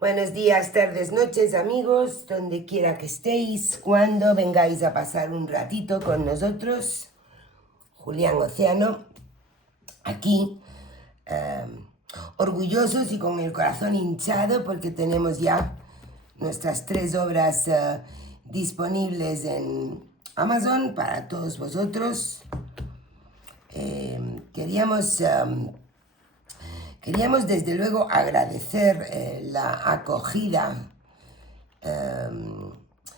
Buenos días, tardes, noches, amigos, donde quiera que estéis, cuando vengáis a pasar un ratito con nosotros. Julián Océano, aquí, eh, orgullosos y con el corazón hinchado porque tenemos ya nuestras 3 obras disponibles en Amazon para todos vosotros. Queríamos desde luego agradecer la acogida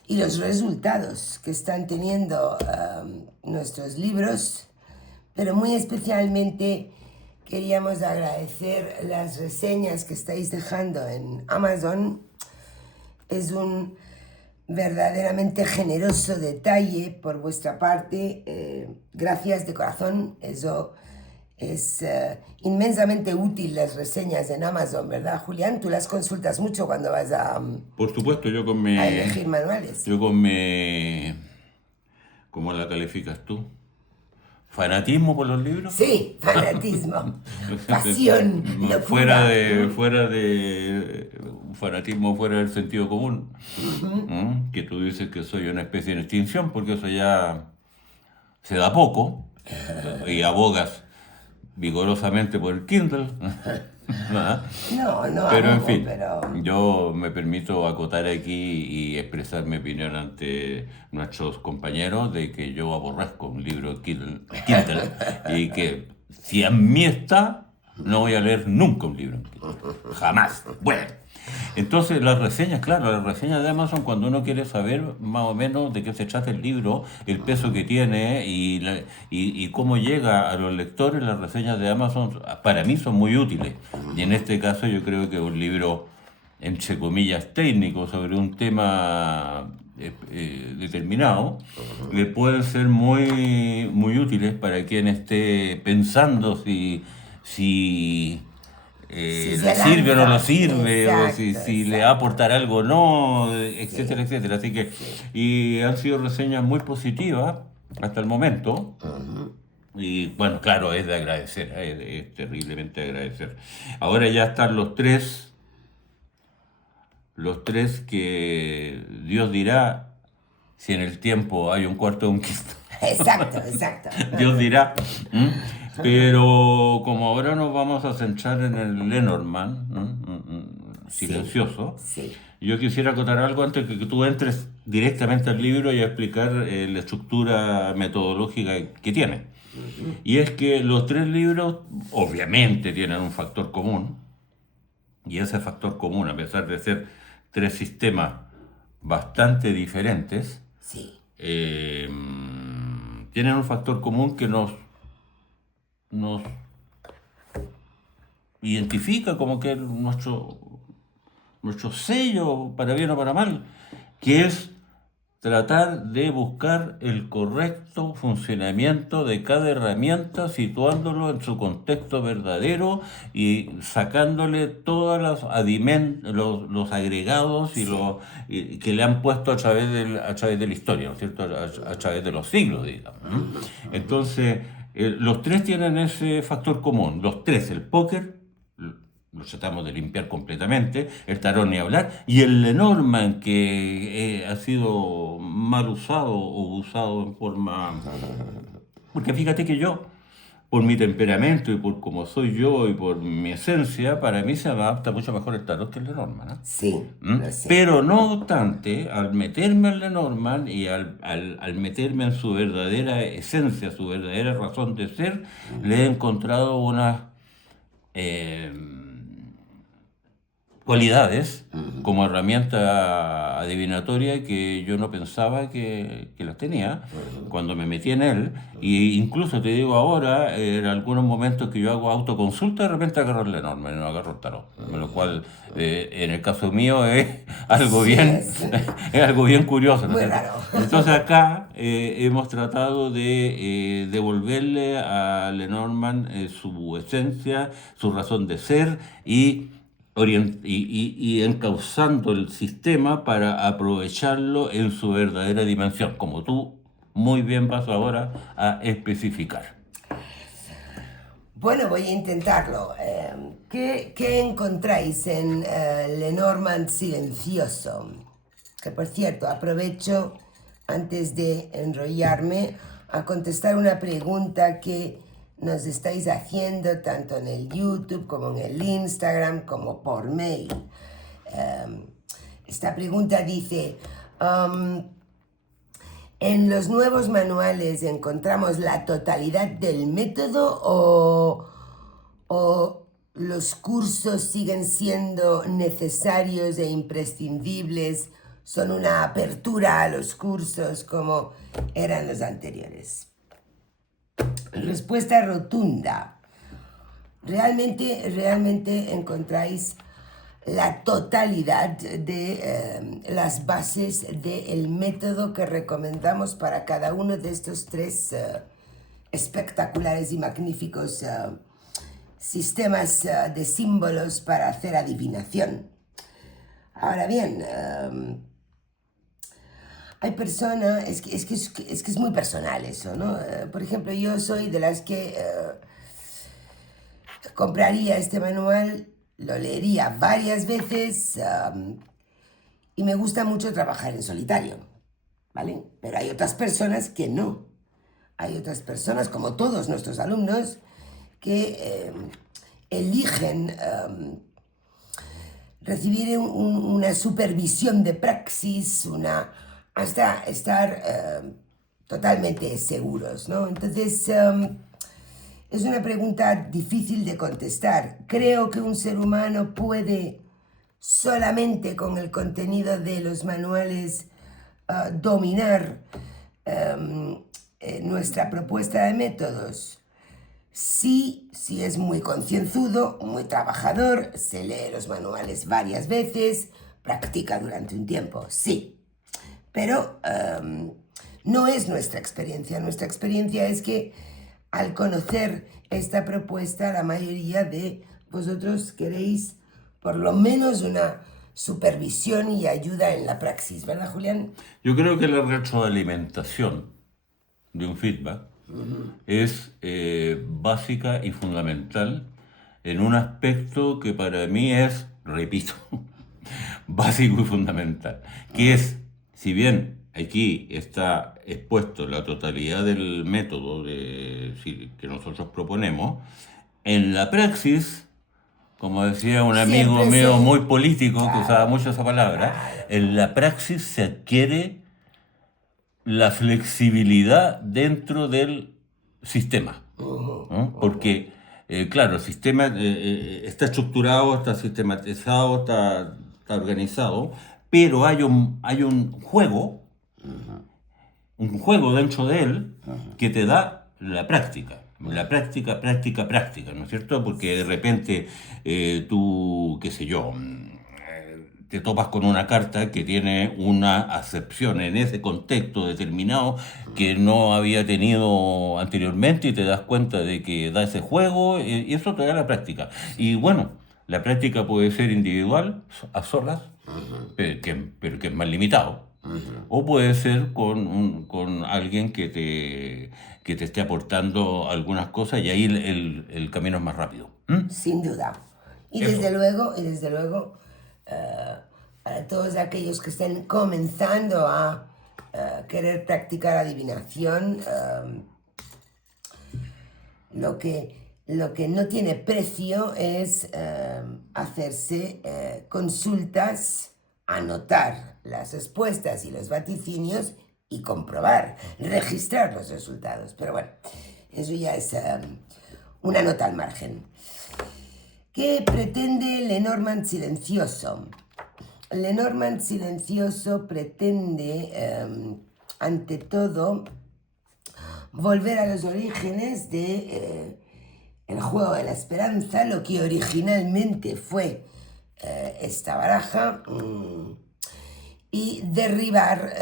y los resultados que están teniendo nuestros libros, pero muy especialmente queríamos agradecer las reseñas que estáis dejando en Amazon. Es un verdaderamente generoso detalle por vuestra parte. Gracias de corazón. Eso es inmensamente útil, las reseñas en Amazon, ¿verdad, Julián? Tú las consultas mucho cuando vas Por supuesto, a elegir manuales. ¿Cómo la calificas tú? ¿Fanatismo por los libros? Sí, fanatismo, pasión, locura. Fuera de un fanatismo fuera del sentido común. Que tú dices que soy una especie en extinción, porque eso ya se da poco, y abogas vigorosamente por el Kindle. ¿Ah? No, no Pero en abogo, fin, pero yo me permito acotar aquí y expresar mi opinión ante nuestros compañeros de que yo aborrezco un libro Kindle y que si en mí está, no voy a leer nunca un libro en Kindle. Jamás. Bueno. Entonces, las reseñas, claro, las reseñas de Amazon, cuando uno quiere saber más o menos de qué se trata el libro, el peso que tiene y cómo llega a los lectores, las reseñas de Amazon para mí son muy útiles. Y en este caso yo creo que un libro, entre comillas, técnico sobre un tema determinado, le pueden ser muy, muy útiles para quien esté pensando si si se le sirve o no le lanza. sirve, o Exacto, si le va a exacto. aportar algo o no, Sí, etcétera, etcétera. Así que, sí. y han sido reseñas muy positivas hasta el momento. Y bueno, claro, es de agradecer, es terriblemente agradecer. Ahora ya están los tres que Dios dirá si en el tiempo hay un cuarto de un quinto. Exacto, exacto. Dios dirá. ¿Mm? Pero como ahora nos vamos a centrar en el Lenormand, Sí, silencioso, sí. yo quisiera acotar algo antes de que tú entres directamente al libro y a explicar la estructura metodológica que tiene. Y es que los tres libros obviamente tienen un factor común, y ese factor común, a pesar de ser tres sistemas bastante diferentes, Sí, eh, tienen un factor común que nos identifica como que nuestro sello, para bien o para mal, que es tratar de buscar el correcto funcionamiento de cada herramienta, situándolo en su contexto verdadero y sacándole todos los agregados sí. que le han puesto a través de la historia, ¿no es cierto? A través de los siglos, digamos. Entonces, los tres tienen ese factor común. Los tres, el póker, lo tratamos de limpiar completamente, el tarot ni hablar, y el Lenormand, que ha sido mal usado o usado en forma... Porque fíjate que yo, por mi temperamento y por cómo soy yo y por mi esencia, para mí se me adapta mucho mejor el tarot que el Lenormand, ¿no? Sí, ¿Mm? lo sé. Pero no obstante, al meterme en Lenormand y al meterme en su verdadera esencia, su verdadera razón de ser, le he encontrado unas eh, cualidades como herramienta adivinatoria que yo no pensaba que las tenía cuando me metí en él. Y incluso te digo ahora, en algunos momentos que yo hago autoconsulta, de repente agarro el Lenormand, no agarro el tarot. Lo cual, en el caso mío, es algo Sí, bien, es es algo bien curioso, ¿no es muy cierto? raro. Entonces acá hemos tratado de devolverle a Lenormand su esencia, su razón de ser y encauzando el sistema para aprovecharlo en su verdadera dimensión, como tú muy bien vas ahora a especificar. Bueno, voy a intentarlo. ¿Qué encontráis en Lenormand silencioso? Que por cierto, aprovecho antes de enrollarme a contestar una pregunta que nos estáis haciendo tanto en el YouTube como en el Instagram como por mail. Esta pregunta dice, ¿en los nuevos manuales encontramos la totalidad del método o los cursos siguen siendo necesarios e imprescindibles? ¿Son una apertura a los cursos como eran los anteriores? Respuesta rotunda. Realmente encontráis la totalidad de las bases del método que recomendamos para cada uno de estos tres espectaculares y magníficos sistemas de símbolos para hacer adivinación. Ahora bien, hay personas, es que es muy personal eso, ¿no? Por ejemplo, yo soy de las que compraría este manual, lo leería varias veces y me gusta mucho trabajar en solitario, ¿vale? Pero hay otras personas que no. Hay otras personas, como todos nuestros alumnos, que eligen recibir una supervisión de praxis, hasta estar totalmente seguros, ¿no? Entonces, es una pregunta difícil de contestar. Creo que un ser humano puede solamente con el contenido de los manuales dominar nuestra propuesta de métodos. Sí, si es muy concienzudo, muy trabajador, se lee los manuales varias veces, practica durante un tiempo, sí. Pero no es nuestra experiencia. Nuestra experiencia es que al conocer esta propuesta, la mayoría de vosotros queréis por lo menos una supervisión y ayuda en la praxis, ¿verdad, Julián? Yo creo que la retroalimentación de un feedback es básica y fundamental en un aspecto que para mí es, repito, básico y fundamental, que es, si bien aquí está expuesto la totalidad del método que nosotros proponemos, en la praxis, como decía un amigo Siempre mío se... muy político que usaba Claro, mucho esa palabra, claro. en la praxis se adquiere la flexibilidad dentro del sistema, ¿no? Porque, claro, el sistema está estructurado, está sistematizado, está organizado, pero un juego dentro de él que te da la práctica. La práctica, práctica, práctica, ¿no es cierto? Porque de repente tú, qué sé yo, te topas con una carta que tiene una acepción en ese contexto determinado que no había tenido anteriormente y te das cuenta de que da ese juego y eso te da la práctica. Y bueno, la práctica puede ser individual, a solas, pero que es más limitado. O puede ser con alguien que te esté aportando algunas cosas y ahí el camino es más rápido. ¿Mm? Sin duda. Y Eso. desde luego, para todos aquellos que estén comenzando a querer practicar adivinación, lo que no tiene precio es hacerse consultas, anotar las respuestas y los vaticinios y comprobar, registrar los resultados. Pero bueno, eso ya es una nota al margen. ¿Qué pretende Lenormand silencioso? Lenormand silencioso pretende, ante todo, volver a los orígenes de el juego de la esperanza, lo que originalmente fue esta baraja, y derribar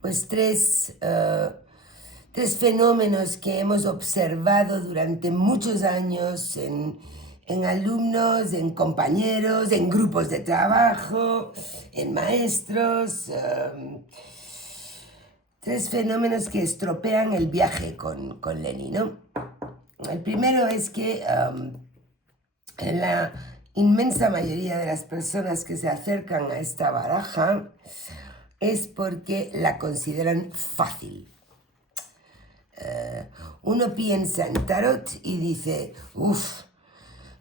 pues tres fenómenos que hemos observado durante muchos años en alumnos, en compañeros, en grupos de trabajo, en maestros. Tres fenómenos que estropean el viaje con Lenny, ¿no? El primero es que la inmensa mayoría de las personas que se acercan a esta baraja es porque la consideran fácil. Uno piensa en tarot y dice, uff,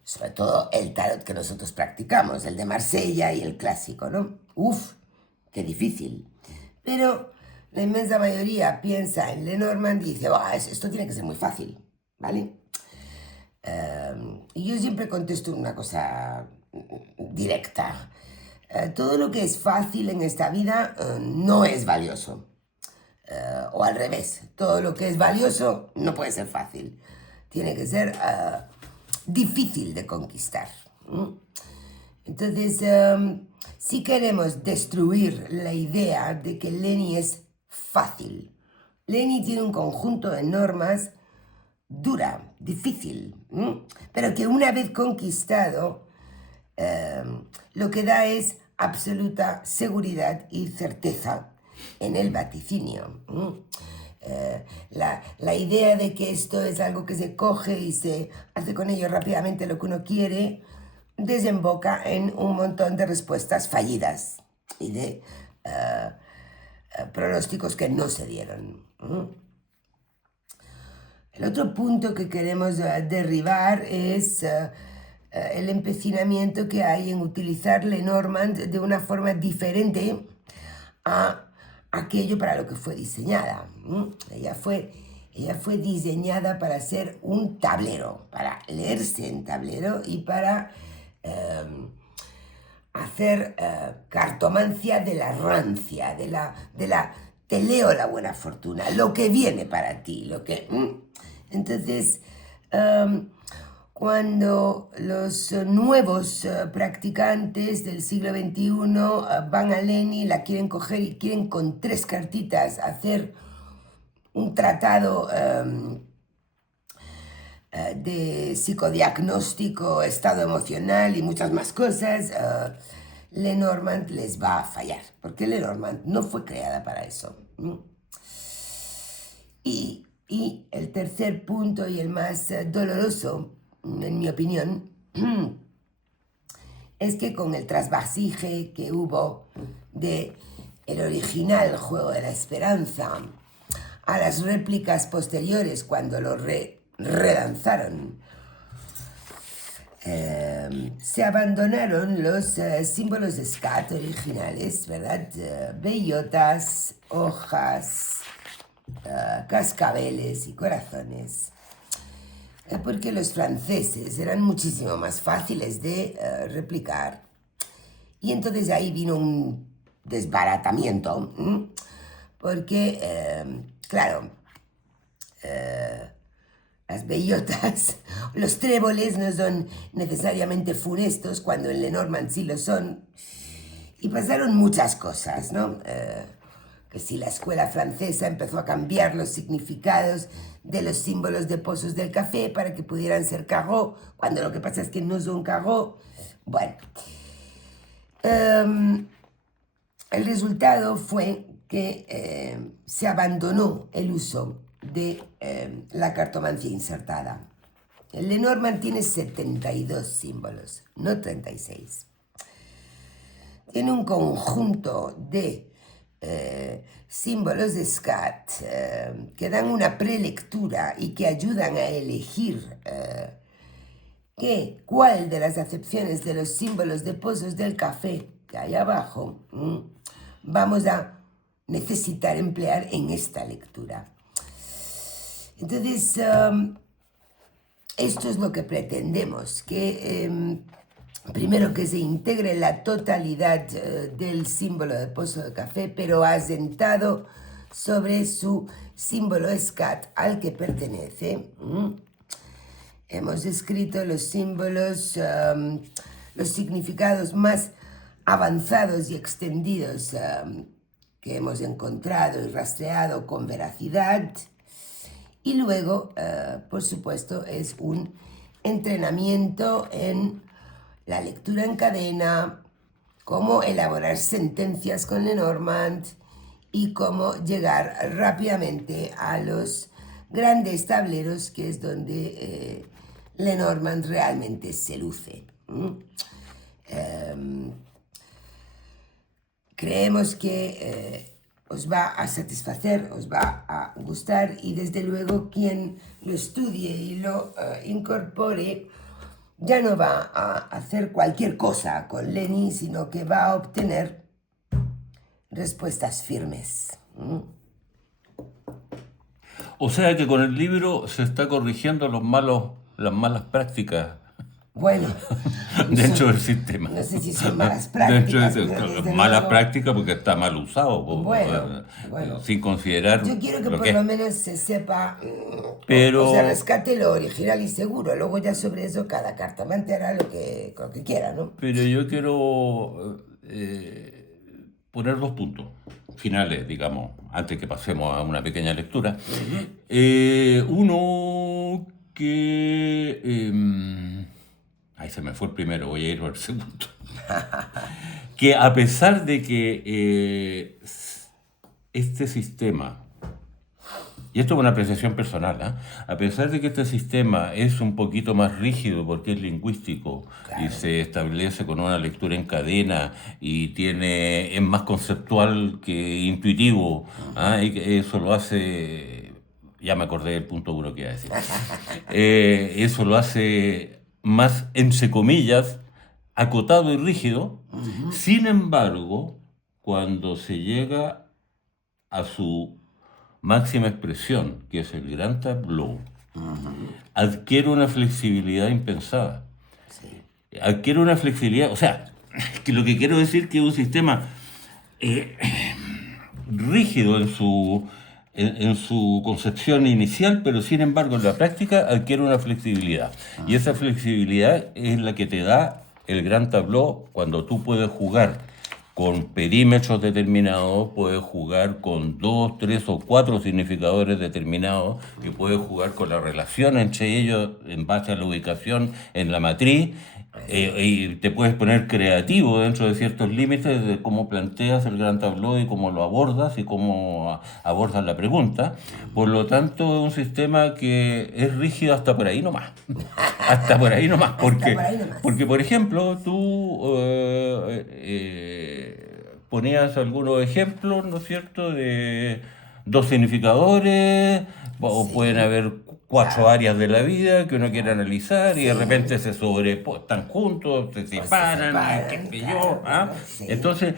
sobre todo el tarot que nosotros practicamos, el de Marsella y el clásico, ¿no? Uff, qué difícil. Pero la inmensa mayoría piensa en Lenormand y dice, esto tiene que ser muy fácil, ¿vale? Y yo siempre contesto una cosa directa. Todo lo que es fácil en esta vida no es valioso. O al revés, todo lo que es valioso no puede ser fácil. Tiene que ser difícil de conquistar. Entonces, si queremos destruir la idea de que Lenny es fácil, Lenny tiene un conjunto de normas dura, difícil, pero que una vez conquistado, lo que da es absoluta seguridad y certeza en el vaticinio. La idea de que esto es algo que se coge y se hace con ello rápidamente lo que uno quiere, desemboca en un montón de respuestas fallidas y de pronósticos que no se dieron. El otro punto que queremos derribar es el empecinamiento que hay en utilizar Lenormand de una forma diferente a aquello para lo que fue diseñada. Ella fue diseñada para ser un tablero, para leerse en tablero y para hacer cartomancia de la rancia, de la te leo la buena fortuna, lo que viene para ti, lo que... Entonces, cuando los nuevos practicantes del siglo XXI van a Lenny, la quieren coger y quieren con 3 cartitas hacer un tratado de psicodiagnóstico, estado emocional y muchas más cosas, Lenormand les va a fallar, porque Lenormand no fue creada para eso. Y el tercer punto y el más doloroso, en mi opinión, es que con el trasvasije que hubo de el original Juego de la Esperanza a las réplicas posteriores cuando lo relanzaron, se abandonaron los símbolos de scat originales, ¿verdad? Bellotas, hojas, cascabeles y corazones, porque los franceses eran muchísimo más fáciles de replicar. Y entonces ahí vino un desbaratamiento, porque, claro, las bellotas, los tréboles no son necesariamente funestos, cuando en Lenormand sí lo son. Y pasaron muchas cosas, ¿no? Que si la escuela francesa empezó a cambiar los significados de los símbolos de pozos del café para que pudieran ser carreaux, cuando lo que pasa es que no son carreaux. Bueno, el resultado fue que se abandonó el uso de la cartomancia insertada. El Lenormand tiene 72 símbolos, no 36. Tiene un conjunto de símbolos de scat que dan una prelectura y que ayudan a elegir cuál de las acepciones de los símbolos de pozos del café que hay abajo vamos a necesitar emplear en esta lectura. Entonces, esto es lo que pretendemos, que primero que se integre la totalidad del símbolo de pozo de café, pero asentado sobre su símbolo scat al que pertenece. Hemos escrito los símbolos, los significados más avanzados y extendidos que hemos encontrado y rastreado con veracidad. Y luego, por supuesto, es un entrenamiento en la lectura en cadena, cómo elaborar sentencias con Lenormand y cómo llegar rápidamente a los grandes tableros, que es donde Lenormand realmente se luce. Creemos que os va a satisfacer, os va a gustar, y desde luego quien lo estudie y lo incorpore ya no va a hacer cualquier cosa con Leni, sino que va a obtener respuestas firmes. O sea que con el libro se está corrigiendo las malas prácticas Bueno, dentro del sistema. no sé si son malas Dentro prácticas, de pero desde malas luego, prácticas porque está mal usado, bueno, sin considerar yo quiero que lo por que lo es. menos se sepa, Pero, o se rescate lo original y seguro. Luego ya sobre eso cada cartomante hará lo que quiera, ¿no? pero yo quiero poner 2 puntos finales, digamos, antes que pasemos a una pequeña lectura. Uno que... ahí se me fue el primero, voy a ir por el segundo. Que a pesar de que este sistema, y esto es una apreciación personal, a pesar de que este sistema es un poquito más rígido porque es lingüístico y se establece con una lectura en cadena y es más conceptual que intuitivo, y que eso lo hace, ya me acordé del punto 1 que iba a decir, eso lo hace más, entre comillas, acotado y rígido. Sin embargo, cuando se llega a su máxima expresión, que es el gran tableau, adquiere una flexibilidad impensada. Sí. Adquiere una flexibilidad, o sea, que lo que quiero decir que es un sistema rígido en su concepción inicial, pero sin embargo en la práctica adquiere una flexibilidad. Y esa flexibilidad es la que te da el gran tableau cuando tú puedes jugar con perímetros determinados, puedes jugar con 2, 3 o 4 significadores determinados, que puedes jugar con la relación entre ellos en base a la ubicación en la matriz, y te puedes poner creativo dentro de ciertos límites de cómo planteas el gran tableau y cómo lo abordas y cómo abordas la pregunta. Por lo tanto, es un sistema que es rígido hasta por ahí nomás. Hasta por ahí nomás. Porque por ejemplo, tú ponías algunos ejemplos, ¿no es cierto?, de 2 significadores, o pueden haber 4 áreas de la vida que uno quiere analizar y de repente se están juntos, se separan, qué sé yo. Sí. Entonces,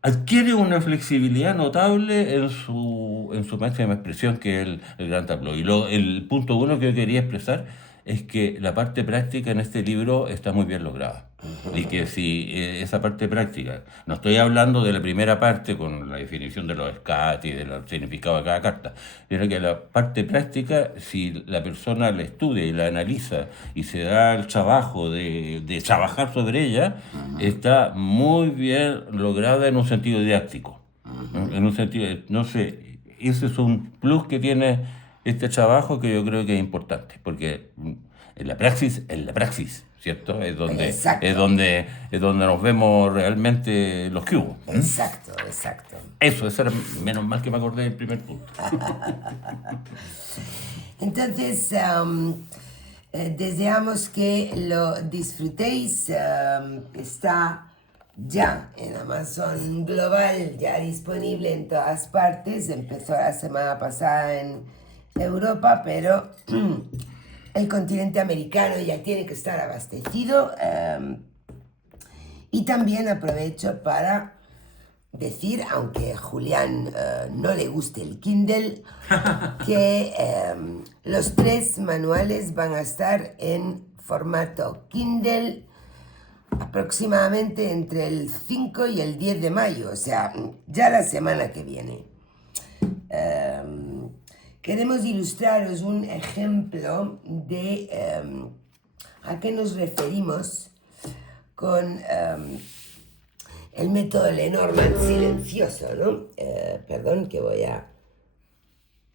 adquiere una flexibilidad notable en su máxima expresión, que es el gran tableau. Y el punto 1 que yo quería expresar es que la parte práctica en este libro está muy bien lograda. Y que si esa parte práctica, no estoy hablando de la primera parte con la definición de los SCAT y del significado de cada carta, pero que la parte práctica, si la persona la estudia y la analiza y se da el trabajo de trabajar sobre ella, está muy bien lograda en un sentido didáctico. En un sentido, no sé, ese es un plus que tiene este trabajo que yo creo que es importante, porque en la praxis, ¿cierto? Es donde nos vemos realmente los que hubo. Exacto. Eso era menos mal que me acordé del primer punto. Entonces, deseamos que lo disfrutéis. Está ya en Amazon Global, ya disponible en todas partes. Empezó la semana pasada en Europa, pero el continente americano ya tiene que estar abastecido. Y también aprovecho para decir, aunque a Julián no le guste el Kindle, que los 3 manuales van a estar en formato Kindle aproximadamente entre el 5 y el 10 de mayo, o sea, ya la semana que viene. Queremos ilustraros un ejemplo de a qué nos referimos con el método Lenormand silencioso, ¿no? Perdón, que voy a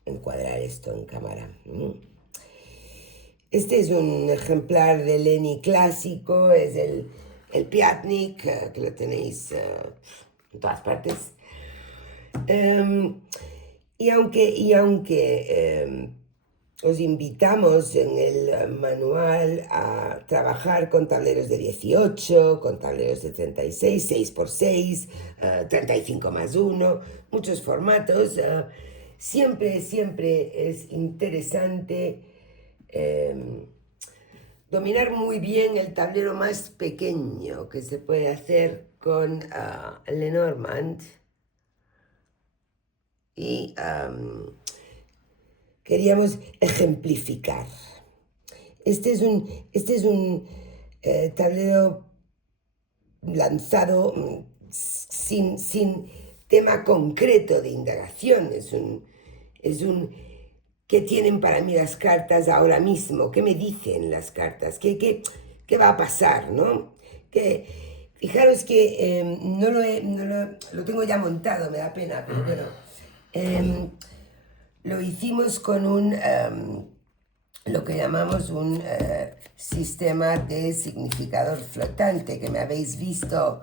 encuadrar esto en cámara. Este es un ejemplar de Leni clásico, es el Piatnik, que lo tenéis en todas partes. Y aunque os invitamos en el manual a trabajar con tableros de 18, con tableros de 36, 6x6, 35 más 1, muchos formatos. Siempre es interesante dominar muy bien el tablero más pequeño que se puede hacer con Lenormand. Y queríamos ejemplificar. Este es un tablero lanzado sin tema concreto de indagación. Es un ¿qué tienen para mí las cartas ahora mismo? ¿Qué me dicen las cartas? ¿Qué va a pasar? ¿No? Fijaros que lo tengo ya montado, me da pena, pero bueno. Lo hicimos con lo que llamamos un sistema de significador flotante, que me habéis visto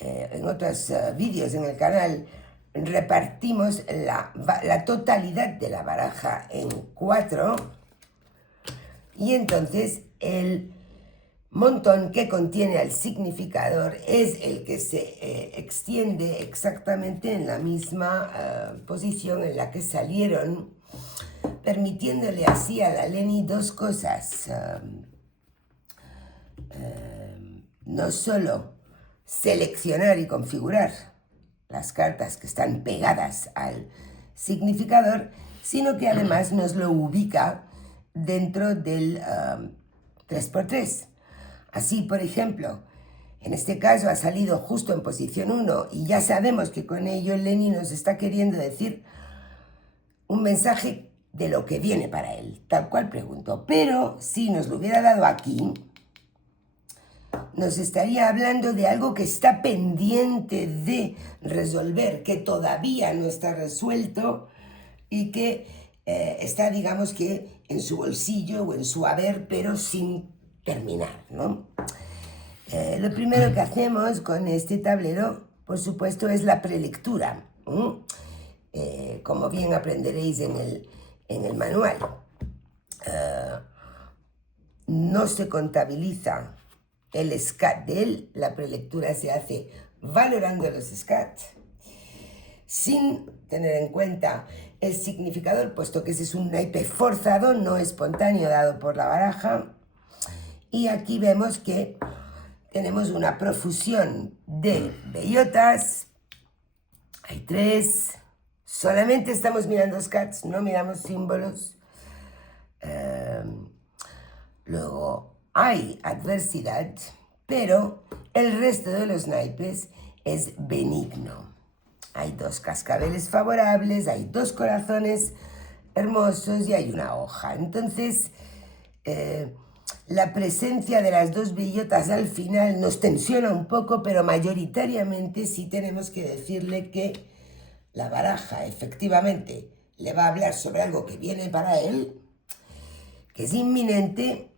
en otros vídeos en el canal. Repartimos la totalidad de la baraja en 4 y entonces el montón que contiene al significador es el que se extiende exactamente en la misma posición en la que salieron, permitiéndole así a la Leni dos cosas. No solo seleccionar y configurar las cartas que están pegadas al significador, sino que además nos lo ubica dentro del 3x3. Así, por ejemplo, en este caso ha salido justo en posición 1 y ya sabemos que con ello Leni nos está queriendo decir un mensaje de lo que viene para él, tal cual pregunto. Pero si nos lo hubiera dado aquí, nos estaría hablando de algo que está pendiente de resolver, que todavía no está resuelto y que está, digamos que, en su bolsillo o en su haber, pero sin terminar, ¿no? Lo primero que hacemos con este tablero, por supuesto, es la prelectura, como bien aprenderéis en el manual. No se contabiliza el SCAT de él, la prelectura se hace valorando los SCAT, sin tener en cuenta el significador, puesto que ese es un naipe forzado, no espontáneo, dado por la baraja. Y aquí vemos que tenemos una profusión de bellotas, hay 3, solamente estamos mirando SCATs, no miramos símbolos. Luego hay adversidad, pero el resto de los naipes es benigno. Hay 2 cascabeles favorables, hay 2 corazones hermosos y hay una hoja. Entonces, la presencia de las 2 bellotas al final nos tensiona un poco, pero mayoritariamente sí tenemos que decirle que la baraja efectivamente le va a hablar sobre algo que viene para él, que es inminente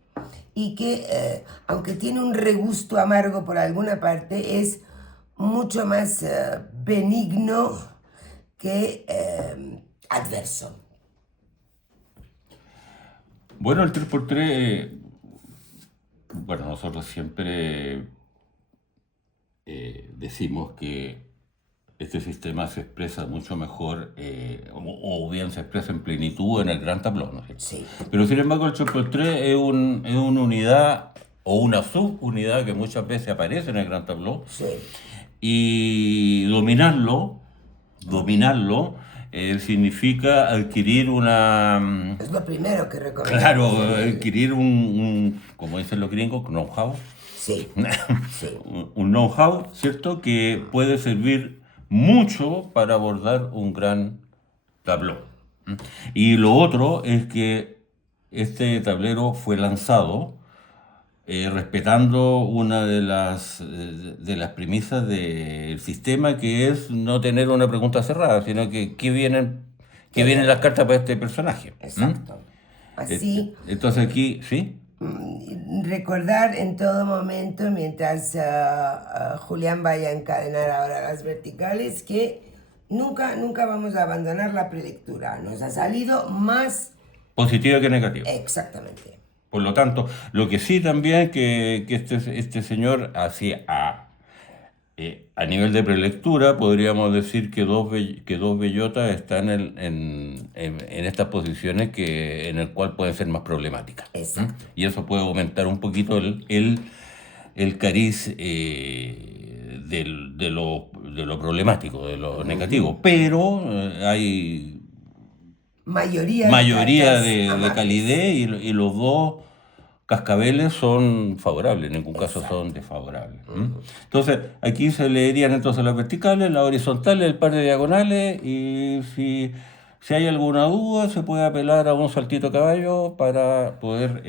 y que, aunque tiene un regusto amargo por alguna parte, es mucho más benigno que adverso. Bueno, el 3x3, bueno, nosotros siempre decimos que este sistema se expresa mucho mejor, o bien se expresa en plenitud en el gran tablón, ¿no es cierto? Sí. Pero sin embargo el 3x3 es una unidad o una subunidad que muchas veces aparece en el gran tablón. Sí. Y dominarlo significa adquirir una... Es lo primero que recomendamos. Claro, adquirir como dicen los gringos, know-how. Sí, sí. Un know-how, ¿cierto? Que puede servir mucho para abordar un gran tablón. Y lo otro es que este tablero fue lanzado respetando una de las premisas del sistema, que es no tener una pregunta cerrada, sino que vienen las cartas para este personaje. Exacto. Así, Entonces aquí, ¿sí? recordar en todo momento, mientras Julián vaya a encadenar ahora las verticales, que nunca vamos a abandonar la prelectura. Nos ha salido más... Positiva que negativa. Exactamente. Por lo tanto, lo que sí también que este señor hacía a nivel de prelectura, podríamos decir que dos bellotas están en estas posiciones en el cual pueden ser más problemáticas. Exacto. Y eso puede aumentar un poquito el cariz de lo problemático, de lo negativo. Pero hay Mayoría de calidez y los dos cascabeles son favorables, en ningún caso son desfavorables. Entonces, aquí se leerían entonces las verticales, las horizontales, el par de diagonales, y si hay alguna duda, se puede apelar a un saltito a caballo para poder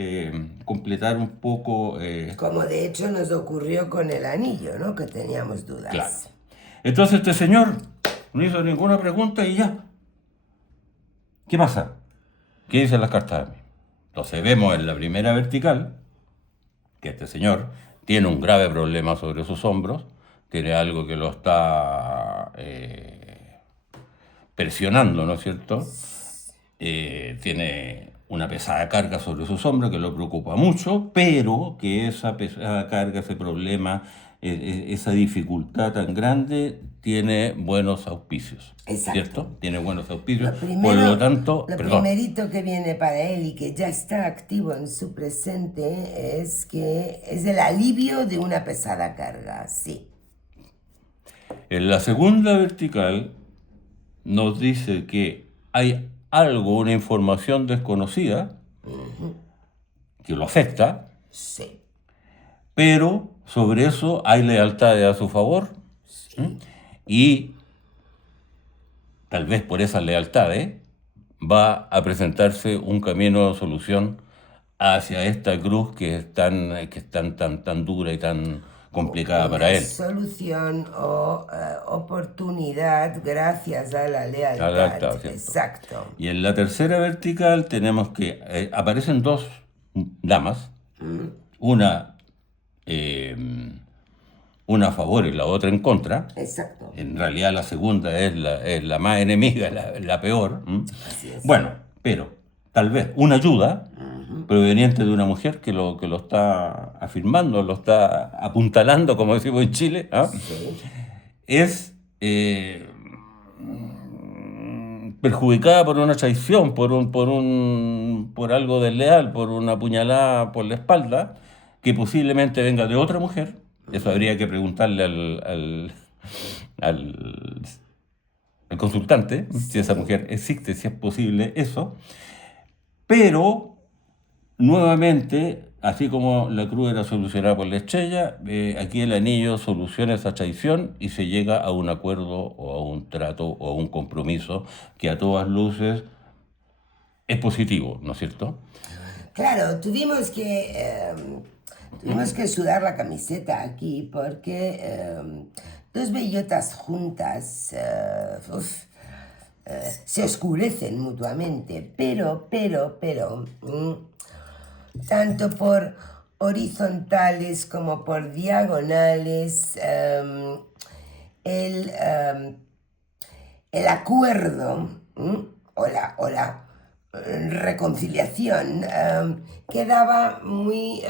completar un poco... Como de hecho nos ocurrió con el anillo, ¿no? Que teníamos dudas. Claro. Entonces este señor no hizo ninguna pregunta y ya. ¿Qué pasa? ¿Qué dicen las cartas? Entonces vemos en la primera vertical que este señor tiene un grave problema sobre sus hombros, tiene algo que lo está presionando, ¿no es cierto? Tiene una pesada carga sobre sus hombros que lo preocupa mucho, pero que esa pesada carga, ese problema, esa dificultad tan grande tiene buenos auspicios. Exacto. ¿Cierto? Tiene buenos auspicios. Por lo tanto, primerito que viene para él y que ya está activo en su presente es que es el alivio de una pesada carga, sí. En la segunda vertical nos dice que hay algo, una información desconocida que lo afecta, sí, pero sobre eso hay lealtades a su favor, sí. Y tal vez por esas lealtades va a presentarse un camino de solución hacia esta cruz que es tan dura y tan complicada para él. Solución o oportunidad gracias a la lealtad. Exacto. Y en la tercera vertical tenemos que aparecen dos damas, una a favor y la otra en contra. Exacto. En realidad la segunda es la más enemiga, la peor. Así es. Bueno, pero tal vez una ayuda proveniente de una mujer que lo está afirmando, lo está apuntalando, como decimos en Chile, sí. Es perjudicada por una traición, por algo desleal, por una puñalada por la espalda, que posiblemente venga de otra mujer. Eso habría que preguntarle al consultante, sí, si esa mujer existe, si es posible eso. Pero, nuevamente, así como la cruz era solucionada por la estrella, aquí el anillo soluciona esa traición y se llega a un acuerdo o a un trato o a un compromiso que a todas luces es positivo, ¿no es cierto? Claro, tuvimos que sudar la camiseta aquí porque dos bellotas juntas se oscurecen mutuamente, pero, tanto por horizontales como por diagonales, el acuerdo o la reconciliación quedaba muy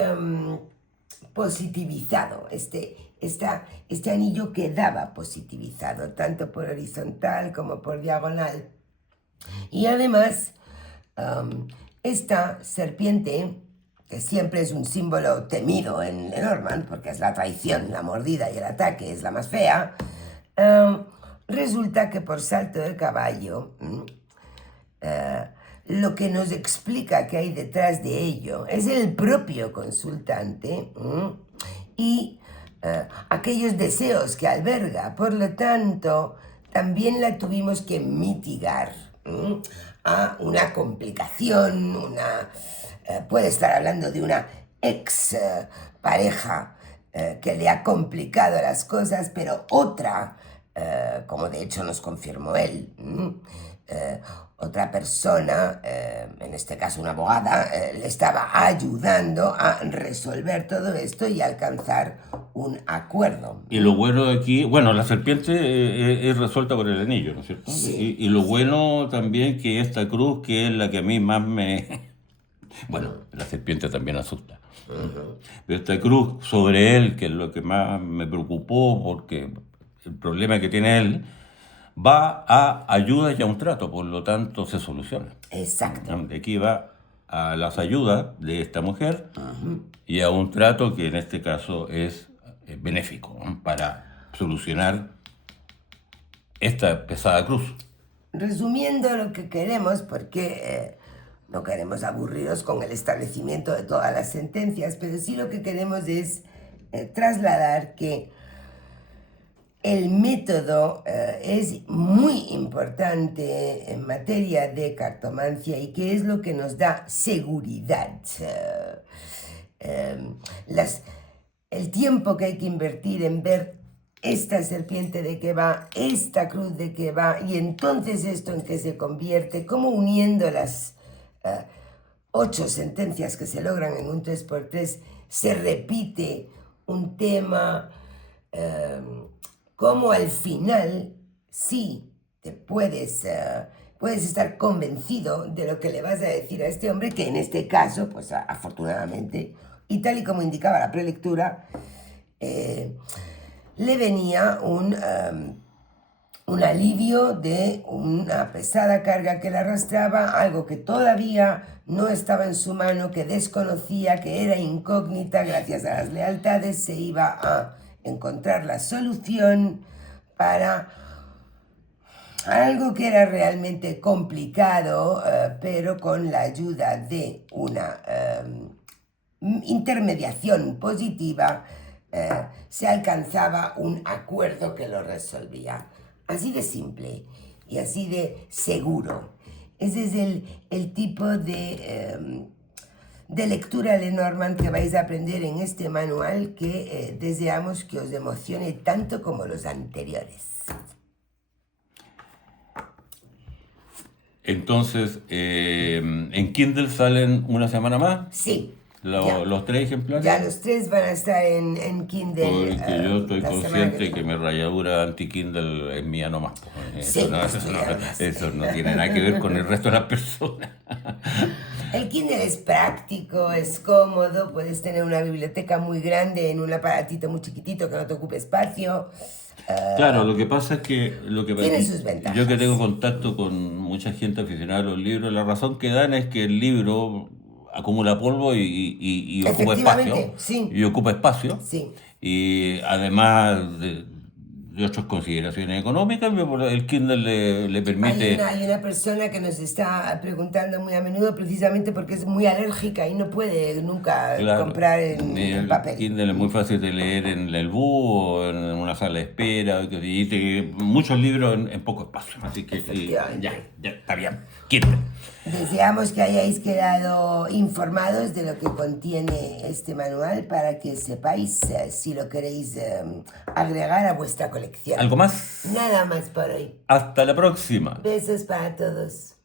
positivizado. Este anillo quedaba positivizado, tanto por horizontal como por diagonal. Y además, esta serpiente, que siempre es un símbolo temido en Lenormand, porque es la traición, la mordida y el ataque es la más fea, resulta que por salto de caballo, lo que nos explica que hay detrás de ello es el propio consultante y aquellos deseos que alberga. Por lo tanto, también la tuvimos que mitigar a una complicación, puede estar hablando de una ex pareja que le ha complicado las cosas, pero otra, como de hecho nos confirmó él, otra persona, en este caso una abogada, le estaba ayudando a resolver todo esto y alcanzar un acuerdo. Y lo bueno de aquí, bueno, la serpiente es resuelta por el anillo, ¿no es cierto? Sí, Y lo sí. bueno también que esta cruz, que es la que a mí más me... Bueno, la serpiente también asusta. Pero esta cruz sobre él, que es lo que más me preocupó, porque el problema que tiene él va a ayuda y a un trato, por lo tanto se soluciona. Exacto. De aquí va a las ayudas de esta mujer y a un trato que en este caso es benéfico, ¿no? Para solucionar esta pesada cruz. Resumiendo lo que queremos, porque no queremos aburriros con el establecimiento de todas las sentencias, pero sí lo que queremos es trasladar que el método es muy importante en materia de cartomancia y que es lo que nos da seguridad. El tiempo que hay que invertir en ver esta serpiente de qué va, esta cruz de qué va, y entonces esto en qué se convierte, cómo uniendo las 8 sentencias que se logran en un 3x3 se repite un tema, cómo al final sí te puedes estar convencido de lo que le vas a decir a este hombre, que en este caso, pues afortunadamente, y tal y como indicaba la prelectura, le venía un alivio de una pesada carga que le arrastraba, algo que todavía no estaba en su mano, que desconocía, que era incógnita. Gracias a las lealtades se iba a encontrar la solución para algo que era realmente complicado, pero con la ayuda de una intermediación positiva se alcanzaba un acuerdo que lo resolvía. Así de simple y así de seguro. Ese es el tipo de lectura Lenormand que vais a aprender en este manual, que deseamos que os emocione tanto como los anteriores. Entonces, en Kindle salen una semana más. Sí. Ya. Los 3 ejemplares. Ya los 3 van a estar en Kindle. Porque yo estoy la semana consciente que viene. mi rayadura anti-Kindle es mía nomás. Sí, además. Eso no tiene nada que ver con el resto de las personas. El Kindle es práctico, es cómodo, puedes tener una biblioteca muy grande en un aparatito muy chiquitito que no te ocupe espacio. Claro, lo que pasa es que, Tiene sus ventajas. yo que tengo contacto con mucha gente aficionada a los libros, la razón que dan es que el libro acumula polvo y ocupa espacio. Efectivamente, sí. Y ocupa espacio. Sí. Y además de otras consideraciones económicas, el Kindle le permite... Hay una persona que nos está preguntando muy a menudo, precisamente porque es muy alérgica y no puede nunca comprar en papel. El Kindle es muy fácil de leer en el bus o en una sala de espera, y muchos libros en poco espacio. Así que ya, está bien. Kindle. Deseamos que hayáis quedado informados de lo que contiene este manual para que sepáis si lo queréis agregar a vuestra colección. ¿Algo más? Nada más por hoy. Hasta la próxima. Besos para todos.